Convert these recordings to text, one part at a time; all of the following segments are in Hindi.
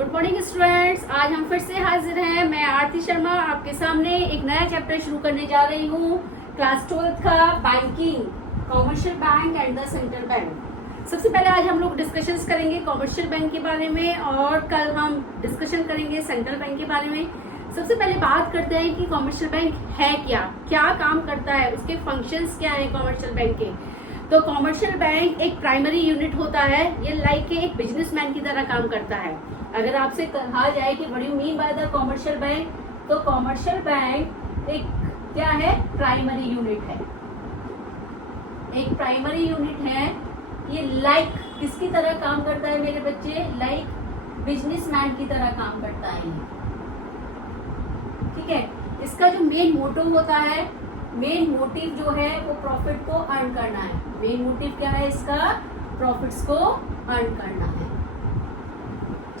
Good morning students. आज हम फिर से हाजिर हैं। मैं आरती शर्मा आपके सामने एक नया चैप्टर शुरू करने जा रही हूँ क्लास 12 का banking, commercial bank and the central bank. सबसे पहले आज हम लोग डिस्कशंस करेंगे कॉमर्शियल बैंक के बारे में और कल हम डिस्कशन करेंगे सेंट्रल बैंक के बारे में। सबसे पहले बात करते हैं कि कॉमर्शियल बैंक है क्या, क्या काम करता है, उसके फंक्शंस क्या हैं कॉमर्शियल बैंक के। तो कॉमर्शियल बैंक एक प्राइमरी यूनिट होता है, ये लाइक एक बिजनेसमैन की तरह काम करता है। अगर आपसे कहा जाए कि what do you mean by the commercial bank, तो कॉमर्शियल बैंक एक क्या है, प्राइमरी यूनिट है। एक प्राइमरी यूनिट है, ये लाइक किसकी तरह काम करता है मेरे बच्चे, लाइक बिजनेसमैन की तरह काम करता है। ठीक है, इसका जो मेन मोटो होता है, मेन मोटिव जो है वो प्रॉफिट को अर्न करना है। मेन मोटिव क्या है इसका, प्रॉफिट्स को अर्न करना है।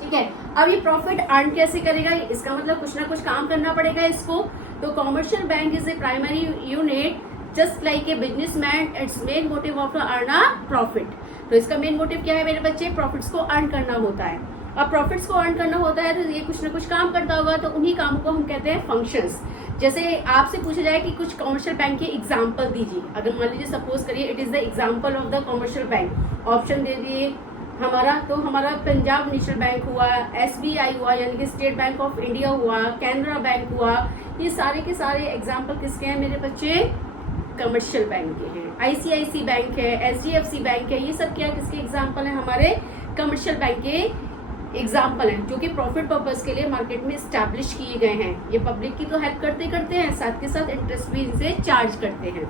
ठीक है, अब ये प्रॉफिट अर्न कैसे करेगा, इसका मतलब कुछ ना कुछ काम करना पड़ेगा इसको। तो commercial bank is a primary unit just like a businessman, it's main motive of earn a profit. तो इसका मेन मोटिव क्या है मेरे बच्चे, प्रॉफिट्स को अर्न करना होता है। अब प्रॉफिट्स को अर्न करना होता है तो ये कुछ ना कुछ काम करता होगा, तो उन्हीं कामों को हम कहते हैं फंक्शंस। जैसे आपसे पूछा जाए कि कुछ कॉमर्शियल बैंक के एग्जांपल दीजिए, अगर मान लीजिए सपोज करिए it is the example of the commercial bank, option दे दिए हमारा, तो हमारा पंजाब नेशनल बैंक हुआ, SBI हुआ यानी कि स्टेट बैंक ऑफ इंडिया हुआ, कैनरा बैंक हुआ, ये सारे के सारे एग्जाम्पल किसके हैं मेरे बच्चे, कमर्शियल बैंक के हैं। ICICI बैंक है, HDFC बैंक है, ये सब क्या किसके एग्जाम्पल हैं, हमारे कमर्शियल बैंक के एग्जाम्पल हैं, जो कि प्रॉफिट पर्पस के लिए मार्केट में स्टैब्लिश किए गए हैं। ये पब्लिक की तो हेल्प करते हैं, साथ के साथ इंटरेस्ट भी इनसे चार्ज करते हैं।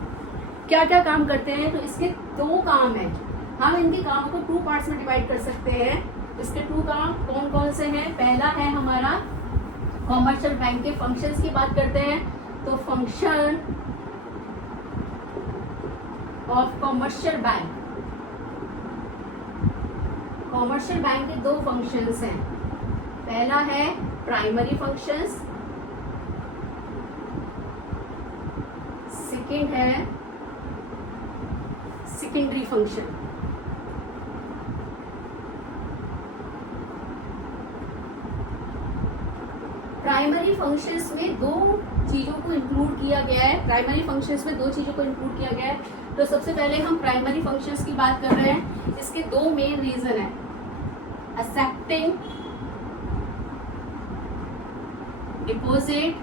क्या क्या काम करते हैं, तो इसके दो काम हैं। हम इनके कामों को 2 पार्ट्स में डिवाइड कर सकते हैं। इसके 2 काम कौन कौन से हैं, पहला है हमारा कॉमर्शियल बैंक के फंक्शंस की बात करते हैं। तो function of commercial bank, commercial bank के 2 फंक्शंस हैं। पहला है प्राइमरी फंक्शंस, सेकंड है सेकेंडरी फंक्शन। प्राइमरी फंक्शंस में 2 चीजों को इंक्लूड किया गया है। प्राइमरी फंक्शंस में 2 चीजों को इंक्लूड किया गया है। तो सबसे पहले हम प्राइमरी फंक्शंस की बात कर रहे हैं। इसके 2 मेन रीजन है, एक्सेप्टिंग डिपॉजिट,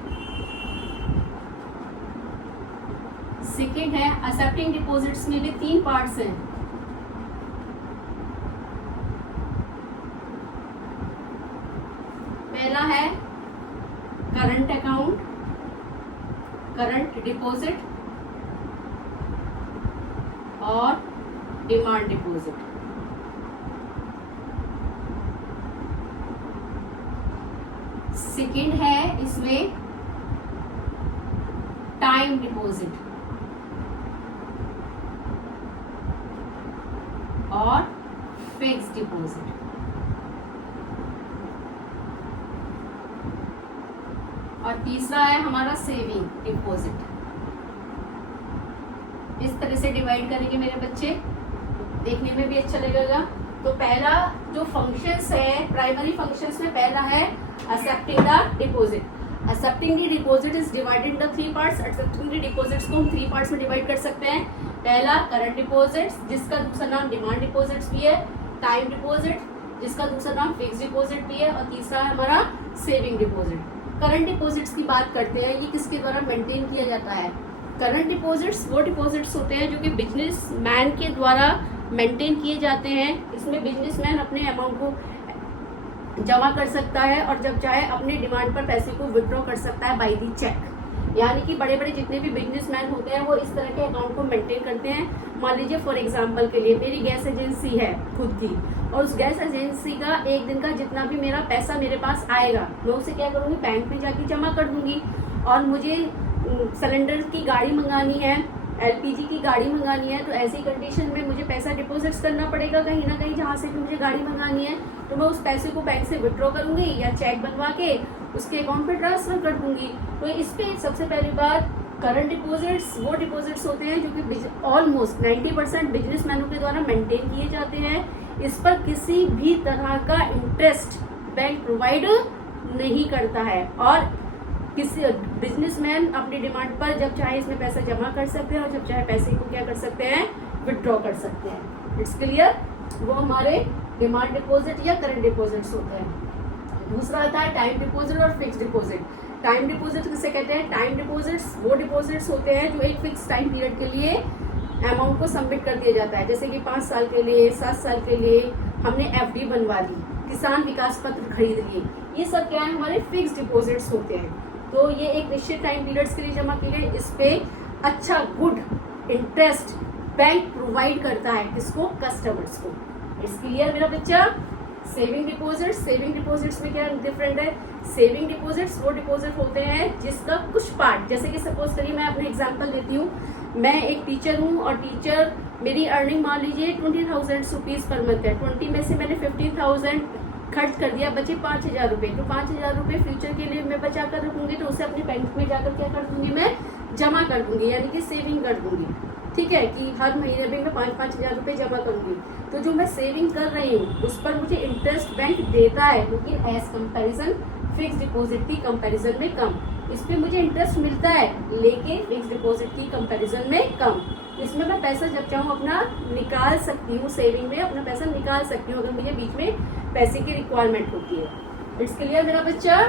सेकेंड है एक्सेप्टिंग डिपॉजिट्स में भी 3 पार्ट्स हैं। पहला है करंट अकाउंट, करंट डिपॉजिट और डिमांड डिपॉजिट। सेकेंड है इसमें टाइम डिपॉजिट और फिक्स्ड डिपॉजिट। और तीसरा है हमारा सेविंग डिपॉजिट। इस तरह से डिवाइड करेंगे मेरे बच्चे, देखने में भी अच्छा लगेगा। तो पहला जो फंक्शंस है प्राइमरी फंक्शंस में, पहला है accepting the deposit. Accepting the deposit is divided in the 3 parts. Accepting the deposits को हम 3 पार्ट्स में डिवाइड कर सकते हैं। पहला करंट डिपॉजिट्स, जिसका दूसरा नाम डिमांड डिपॉजिट्स भी है, टाइम डिपॉजिट जिसका दूसरा नाम फिक्स्ड डिपॉजिट भी है, और तीसरा है हमारा सेविंग डिपॉजिट। करंट डिपॉजिट्स की बात करते हैं, ये किसके द्वारा मेंटेन किया जाता है। करंट डिपॉजिट्स वो डिपॉजिट्स होते हैं जो कि बिजनेसमैन के द्वारा मेंटेन किए जाते हैं। इसमें बिजनेसमैन अपने अमाउंट को जमा कर सकता है और जब चाहे अपने डिमांड पर पैसे को विड्रॉ कर सकता है बाय दी चेक। यानी कि बड़े बड़े जितने भी बिजनेसमैन होते हैं वो इस तरह के अकाउंट को मेंटेन करते हैं। मान लीजिए फॉर एग्जांपल के लिए मेरी गैस एजेंसी है खुद की, और उस गैस एजेंसी का एक दिन का जितना भी मेरा पैसा मेरे पास आएगा, मैं उसे क्या करूँगी, बैंक में जाके जमा कर दूंगी। और मुझे सिलेंडर की गाड़ी मंगानी है, LPG की गाड़ी मंगानी है, तो ऐसी कंडीशन में मुझे पैसा डिपॉजिट्स करना पड़ेगा कहीं ना कहीं, जहाँ से भी मुझे गाड़ी मंगानी है। तो मैं उस पैसे को बैंक से विड्रॉ करूंगी या चेक बनवा के उसके अकाउंट पे ट्रांसफर कर दूंगी। तो इस पे सबसे पहली बात, करंट डिपॉजिट्स वो डिपॉजिट्स होते हैं जो कि ऑलमोस्ट 90% बिजनेसमैनों के द्वारा मेंटेन किए जाते हैं। इस पर किसी भी तरह का इंटरेस्ट बैंक प्रोवाइड नहीं करता है। और किसी बिजनेसमैन अपनी डिमांड पर जब चाहे इसमें पैसा जमा कर सकते हैं और जब चाहे पैसे को क्या कर सकते हैं, विथड्रॉ कर सकते हैं। It's clear. वो हमारे डिमांड डिपॉजिट या करंट डिपॉजिट्स होते हैं। दूसरा आता है टाइम डिपॉजिट और फिक्स डिपॉजिट। टाइम डिपॉजिट किसे कहते हैं? टाइम डिपॉजिट्स वो डिपॉजिट्स होते हैं जो एक फिक्स टाइम पीरियड के लिए अमाउंट को सबमिट कर दिया जाता है। जैसे कि 5 साल के लिए, 7 साल के लिए हमने एफडी बनवा ली, किसान विकास पत्र खरीद लिए, ये सब क्या है, हमारे फिक्स डिपॉजिट्स होते हैं। तो ये एक निश्चित टाइम पीरियड्स के लिए जमा किए गए, इस पे अच्छा गुड इंटरेस्ट बैंक प्रोवाइड करता है। किसको? कस्टमर्स को। इट्स क्लियर मेरा बच्चा। सेविंग डिपॉजिट्स में क्या डिफरेंट है? सेविंग डिपॉजिट्स वो डिपॉजिट होते हैं जिसका कुछ पार्ट, जैसे कि सपोज करिए मैं अपना एग्जांपल देती हूँ, मैं एक टीचर हूँ और टीचर मेरी अर्निंग मान लीजिए 20,000 रुपीज पर मंथ है। 20 में से मैंने 15,000 खर्च कर दिया, बचे 5,000 रुपए। तो 5,000 रुपए फ्यूचर के लिए मैं बचा कर रखूंगी, तो उसे अपने बैंक में जाकर क्या कर दूंगी, मैं जमा कर दूंगी, यानी कि सेविंग कर दूंगी। ठीक है कि हर महीने भी मैं 5,000 रुपए जमा करूंगी। तो जो मैं सेविंग कर रही हूँ उस पर मुझे इंटरेस्ट बैंक देता है, लेकिन एज कंपैरिजन फिक्स डिपॉजिट की कंपैरिजन में कम। इस पे मुझे इंटरेस्ट मिलता है लेकिन फिक्स डिपॉजिट की कंपैरिजन में कम। इसमें मैं पैसा जब चाहूँ अपना निकाल सकती हूँ, सेविंग में अपना पैसा निकाल सकती हूँ अगर मुझे बीच में पैसे की रिक्वायरमेंट होती है। इट्स क्लियर मेरा बच्चा।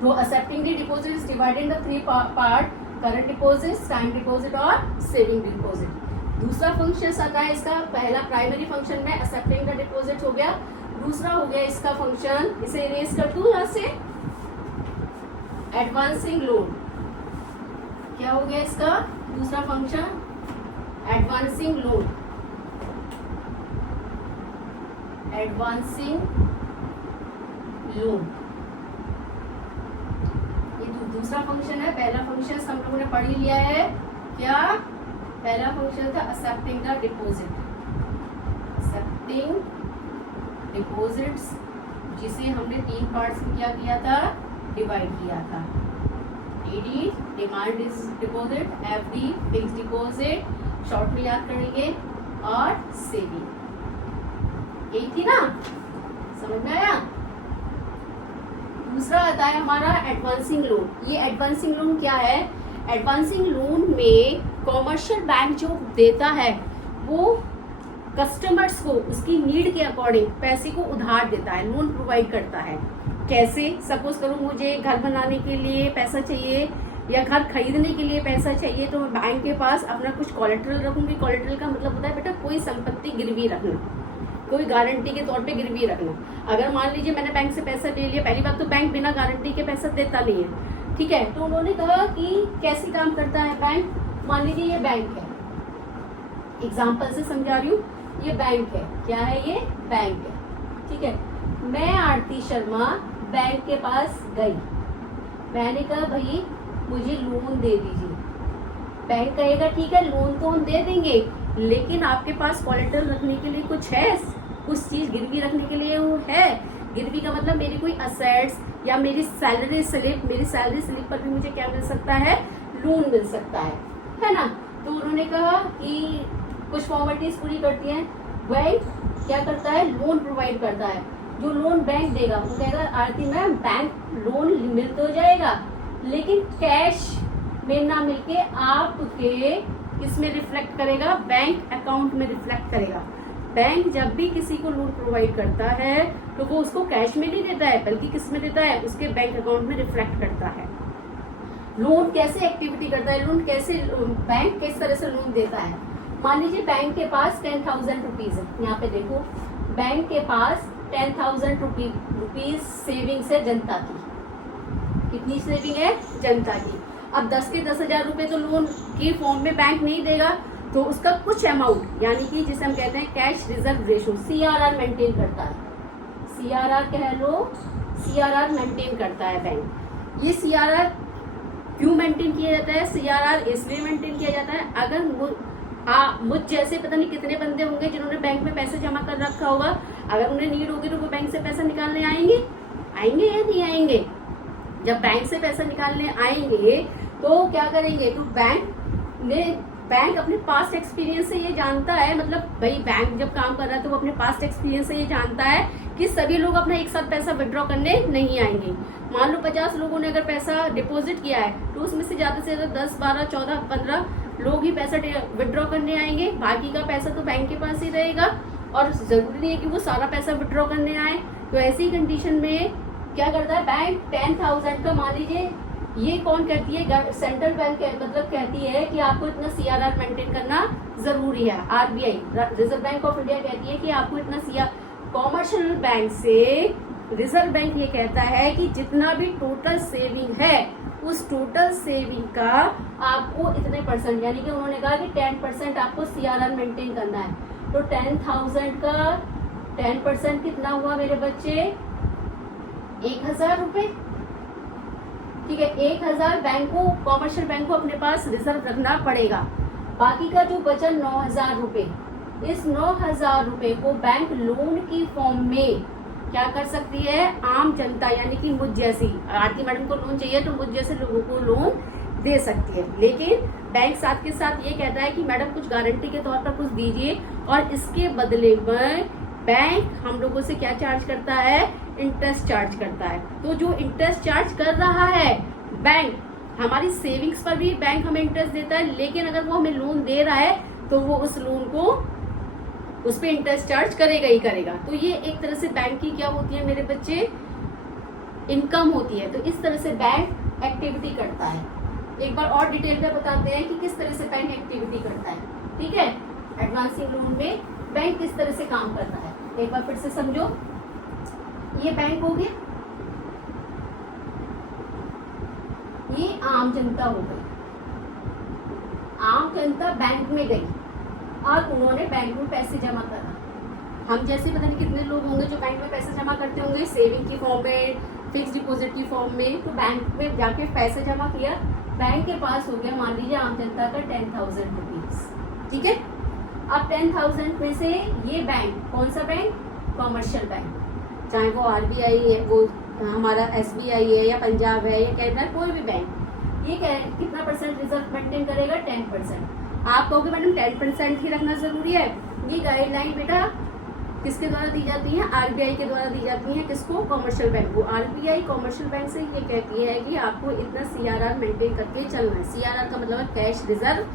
तो accepting the deposit is divided in the 3 part, current deposit, time deposit और सेविंग डिपॉजिट। दूसरा फंक्शन आता है इसका, पहला प्राइमरी फंक्शन में एक्सेप्टिंग द डिपॉजिट हो गया। दूसरा हो गया इसका फंक्शन, इसे इरेज कर दूं यहाँ से, एडवांसिंग लोन। क्या हो गया इसका दूसरा function? Advancing loan. Advancing loan ये दूसरा फंक्शन है। पहला फंक्शन हम लोगों ने पढ़ ही लिया है। क्या पहला फंक्शन था? Accepting the deposit. Accepting deposits, जिसे हमने 3 पार्ट्स में क्या किया था, डिवाइड किया था। DD demand deposit, FD fix deposit, short में याद करेंगे, और सेविंग। यही थी ना, समझ में आया। दूसरा आता है हमारा एडवांसिंग लोन। ये एडवांसिंग लोन क्या है? एडवांसिंग लोन में कॉमर्शियल बैंक जो देता है वो कस्टमर्स को उसकी नीड के अकॉर्डिंग पैसे को उधार देता है, लोन प्रोवाइड करता है। कैसे? सपोज करूँ मुझे घर बनाने के लिए पैसा चाहिए या घर खरीदने के लिए पैसा चाहिए, तो मैं बैंक के पास अपना कुछ कोलेटरल रखूंगी। कोलेटरल का मतलब होता है बेटा कोई संपत्ति गिरवी रखना, कोई गारंटी के तौर पे गिरवी रखना। अगर मान लीजिए मैंने बैंक से पैसा ले लिया, पहली बात तो बैंक बिना गारंटी के पैसा देता नहीं है, ठीक है। तो उन्होंने कहा कि कैसे काम करता है बैंक। मान लीजिए ये बैंक है, एग्जाम्पल से समझा रही हूँ, ये बैंक है। क्या है ये? बैंक है, ठीक है। मैं आरती शर्मा बैंक के पास गई, मैंने कहा भाई मुझे लोन दे दीजिए। बैंक कहेगा ठीक है लोन तो हम दे देंगे, लेकिन आपके पास कोलेटरल रखने के लिए कुछ है, कुछ चीज गिरवी रखने के लिए वो है। गिरवी का मतलब मेरी कोई असेट्स या मेरी सैलरी स्लिप, मेरी सैलरी स्लिप पर भी मुझे क्या मिल सकता है, लोन मिल सकता है ना। तो उन्होंने कहा कि कुछ फॉर्मेलिटीज पूरी करती हैं, बैंक क्या करता है, लोन प्रोवाइड करता है। जो लोन बैंक देगा वो कहेगा आरती मैम बैंक लोन मिल तो जाएगा, लेकिन कैश में ना मिलके आपके इसमें रिफ्लेक्ट करेगा, बैंक अकाउंट में रिफ्लेक्ट करेगा। बैंक जब भी किसी को लोन प्रोवाइड करता है तो वो उसको कैश में नहीं देता है, बल्कि किस में देता है, उसके बैंक अकाउंट में रिफ्लेक्ट करता है। लोन कैसे एक्टिविटी करता है, लोन कैसे, बैंक किस तरह से लोन देता है। मान लीजिए बैंक के पास 10,000 रुपीज है, यहाँ पे देखो बैंक के पास 10,000 रुपीज सेविंग्स है जनता की। कितनी सेविंग है? जनता की। अब 10 के 10,000 रुपए तो लोन की फॉर्म में बैंक नहीं देगा, तो उसका कुछ अमाउंट यानी कि जिसे हम कहते हैं cash reserve ratio, CRR maintain करता है। CRR कह लो, CRR मेंटेन करता है बैंक। ये CRR क्यों मेंटेन किया जाता है? CRR इसलिए मेंटेन किया जाता है, अगर मुझ जैसे पता नहीं कितने बंदे होंगे जिन्होंने बैंक में पैसे जमा कर रखा होगा, अगर उन्हें नीड होगी तो वो बैंक से पैसा निकालने आएंगे या नहीं आएंगे? जब बैंक से पैसा निकालने आएंगे तो क्या करेंगे, तो बैंक ने बैंक अपने पास्ट एक्सपीरियंस से ये जानता है, मतलब भाई बैंक जब काम कर रहा है तो वो अपने पास्ट एक्सपीरियंस से ये जानता है कि सभी लोग अपना एक साथ पैसा विड्रॉ करने नहीं आएंगे। मान लो 50 लोगों ने अगर पैसा डिपॉजिट किया है तो उसमें से ज्यादा 10, 12, 14, 15 लोग ही पैसा विड्रॉ करने आएंगे, बाकी का पैसा तो बैंक के पास ही रहेगा और जरूरी नहीं है कि वो सारा पैसा विड्रॉ करने आए। तो ऐसी कंडीशन में क्या करता है बैंक, 10,000 का मान लीजिए, ये कौन कहती है, सेंट्रल बैंक मतलब कहती है कि आपको इतना CRR मेंटेन करना जरूरी है। RBI, reserve bank of India कहती है कि आपको इतना CRR, कॉमर्शियल बैंक से रिजर्व बैंक ये कहता है कि जितना भी टोटल सेविंग है उस टोटल सेविंग का आपको इतने %, यानी कि उन्होंने कहा कि 10% आपको CRR मेंटेन करना है। तो 10,000 का 10% कितना हुआ मेरे बच्चे, 1,000 रुपए। ठीक है, 1,000 बैंक को, कॉमर्शियल बैंक को अपने पास रिजर्व रखना पड़ेगा। बाकी का जो बचा 9,000 रुपए, इस 9,000 रुपए को बैंक लोन की फॉर्म में क्या कर सकती है, आम जनता यानी कि मुझ जैसी, आरती मैडम को लोन चाहिए तो मुझ जैसे लोगों को लोन दे सकती है। लेकिन बैंक साथ के साथ ये कहता है कि मैडम कुछ गारंटी के तौर पर कुछ दीजिए, और इसके बदले में बैंक हम लोगों से क्या चार्ज करता है, इंटरेस्ट चार्ज करता है। तो जो इंटरेस्ट चार्ज कर रहा है बैंक, हमारी सेविंग्स पर भी बैंक हमें इंटरेस्ट देता है, लेकिन अगर वो हमें लोन दे रहा है तो वो उस लोन को, उस पर इंटरेस्ट चार्ज करेगा ही करेगा। तो ये एक तरह से बैंक की क्या होती है मेरे बच्चे, इनकम होती है। तो इस तरह से बैंक एक्टिविटी करता है। एक बार और डिटेल में बताते हैं कि किस तरह से बैंक एक्टिविटी करता है। ठीक है, एडवांसिंग लोन में बैंक किस तरह से काम करता है, एक बार फिर से समझो। ये बैंक हो गया, ये आम जनता हो गई। आम जनता बैंक में गई और उन्होंने बैंक में पैसे जमा करा। हम जैसे पता नहीं कितने लोग होंगे जो बैंक में पैसे जमा करते होंगे, सेविंग की फॉर्म में, फिक्स डिपॉजिट की फॉर्म में। तो बैंक में जाके पैसे जमा किया, बैंक के पास हो गया मान लीजिए आम जनता का 10,000 रुपीज। ठीक है, अब 10,000 में से ये बैंक, कौन सा बैंक, कॉमर्शियल बैंक, चाहे वो RBI है, वो हमारा SBI है या पंजाब है या कैनरा, कोई भी बैंक, ये कितना % रिजर्व मेंटेन करेगा, 10%। आप कहोगे मैडम 10% ही रखना जरूरी है। ये गाइडलाइन बेटा किसके द्वारा दी जाती है, RBI के द्वारा दी जाती है। किसको, कॉमर्शियल बैंक को। RBI कॉमर्शियल बैंक से ये कहती है कि आपको इतना CRR मेंटेन करके चलना है। CRR का मतलब है कैश रिजर्व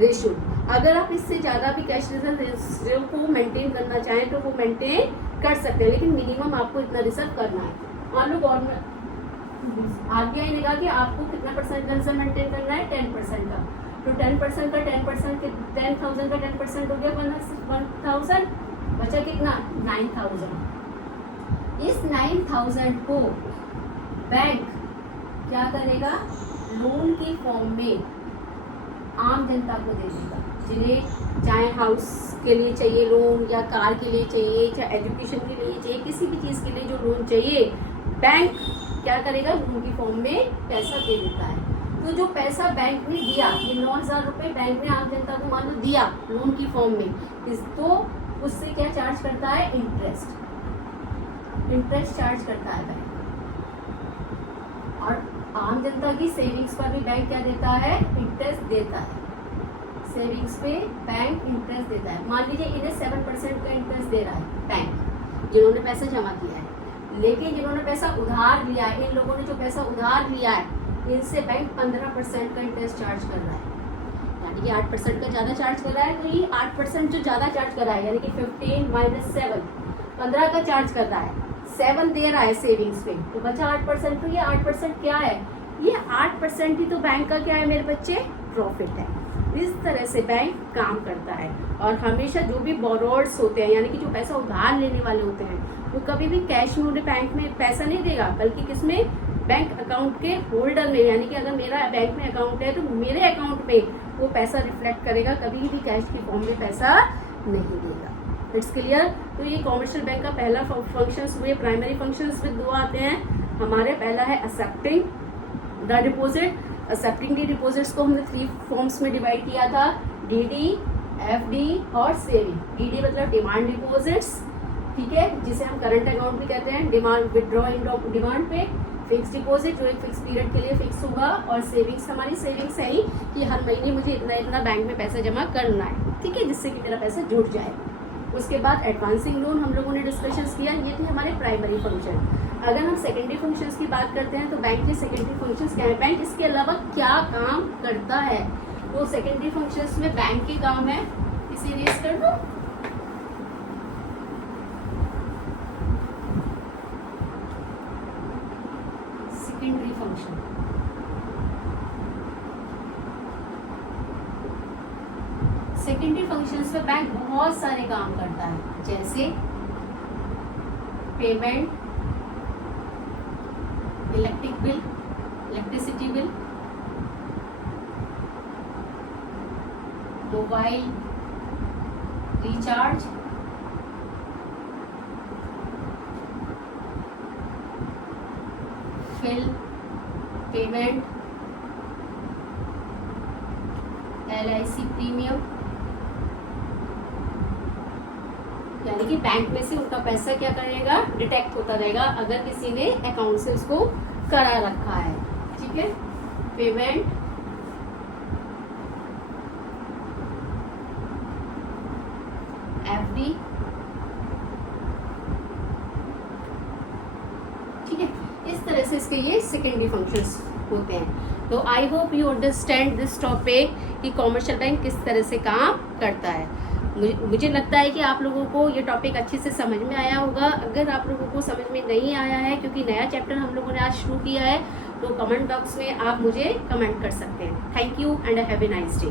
रेशियो। अगर आप इससे ज्यादा भी कैश रिजर्व रेशियो को मेंटेन करना चाहें तो वो मेंटेन कर सकते हैं, लेकिन मिनिमम आपको इतना रिजर्व करना है। मान लो गवर्नमेंट, RBI ने कहा कि आपको कितना % रिजर्व मेंटेन करना है, 10% का। तो 10% का 10%, 10,000 का 10% हो गया 1,000, बचा कितना, 9,000। इस 9,000 को बैंक क्या करेगा, लोन की फॉर्म में आम जनता को दे देगा, जिन्हें चाहे हाउस के लिए चाहिए लोन, या कार के लिए चाहिए, चाहे एजुकेशन के लिए चाहिए, किसी भी चीज़ के लिए जो लोन चाहिए, बैंक क्या करेगा, लोन की फॉर्म में पैसा दे देता है। तो जो पैसा बैंक ने दिया, ये 9,000 रुपए बैंक ने आम जनता को मान लो दिया लोन की फॉर्म में, तो उससे क्या चार्ज करता है, इंटरेस्ट चार्ज करता है बैंक। और आम जनता की सेविंग्स पर भी बैंक क्या देता है, इंटरेस्ट देता है। सेविंग्स पे बैंक इंटरेस्ट देता है। मान लीजिए इन्हें 7% का इंटरेस्ट दे रहा है बैंक, जिन्होंने पैसा जमा किया है। लेकिन जिन्होंने पैसा उधार लिया है, इन लोगों ने जो पैसा उधार लिया है, इनसे बैंक 15% का इंटरेस्ट चार्ज कर रहा है, यानी कि 8% का ज़्यादा चार्ज कर रहा है। तो ये 8% जो ज़्यादा चार्ज कर रहा है, यानी कि 15 - 7, 15 का चार्ज कर रहा है, 7 दे रहा है सेविंग्स पे, तो बचा 8%। तो ये 8% क्या है, ये 8% ही तो बैंक का क्या है मेरे बच्चे, प्रॉफिट है। इस तरह से बैंक काम करता है। और हमेशा जो भी बोरोअर्स होते हैं, यानी कि जो पैसा उधार लेने वाले होते हैं, वो कभी भी कैश में उन्हें बैंक में पैसा नहीं देगा, बल्कि किसमें, बैंक अकाउंट के होल्डर में। यानी कि अगर मेरा बैंक में अकाउंट है तो मेरे अकाउंट में वो पैसा रिफ्लेक्ट करेगा, कभी भी कैश की फॉर्म में पैसा नहीं देगा। It's clear. तो ये कॉमर्शियल बैंक का पहला फंक्शंस हुए, प्राइमरी फंक्शंस में 2 आते हैं हमारे। पहला है accepting the deposit. Accepting the deposits को हमने 3 फॉर्म्स में डिवाइड किया था, DD, FD और सेविंग। DD मतलब डिमांड डिपॉजिट्स, ठीक है, जिसे हम करंट अकाउंट भी कहते हैं, डिमांड विड्रॉ इन डिमांड पे। फिक्स डिपॉजिट जो एक फिक्स पीरियड के लिए फिक्स होगा, और सेविंग्स हमारी सेविंग्स है ही कि हर महीने मुझे इतना इतना बैंक में पैसा जमा करना है, ठीक है, जिससे कि मेरा पैसा जुट जाए। उसके बाद एडवांसिंग लोन हम लोगों ने डिस्कशन किया, ये थे हमारे प्राइमरी फंक्शन। अगर हम सेकेंडरी फंक्शंस की बात करते हैं तो बैंक के सेकेंडरी फंक्शंस क्या है, बैंक इसके अलावा क्या काम करता है। तो सेकेंडरी फंक्शंस में बैंक के काम है, इसे रेस कर दो। सेकेंडरी फंक्शन, सेकेंडरी फंक्शंस में बैंक बहुत सारे काम करता है, जैसे payment, electric bill, electricity bill, mobile recharge, film payment, LIC premium, यानी कि बैंक में से उनका पैसा क्या करेगा, डिटेक्ट होता रहेगा अगर किसी ने अकाउंट से उसको करा रखा है, ठीक है। पेमेंट, FD, ठीक है। इस तरह से इसके ये सेकेंडरी फंक्शंस होते हैं। तो I hope you understand this topic कि कॉमर्शियल बैंक किस तरह से काम करता है। मुझे लगता है कि आप लोगों को ये टॉपिक अच्छे से समझ में आया होगा। अगर आप लोगों को समझ में नहीं आया है, क्योंकि नया चैप्टर हम लोगों ने आज शुरू किया है, तो कमेंट बॉक्स में आप मुझे कमेंट कर सकते हैं। Thank you and have a nice day.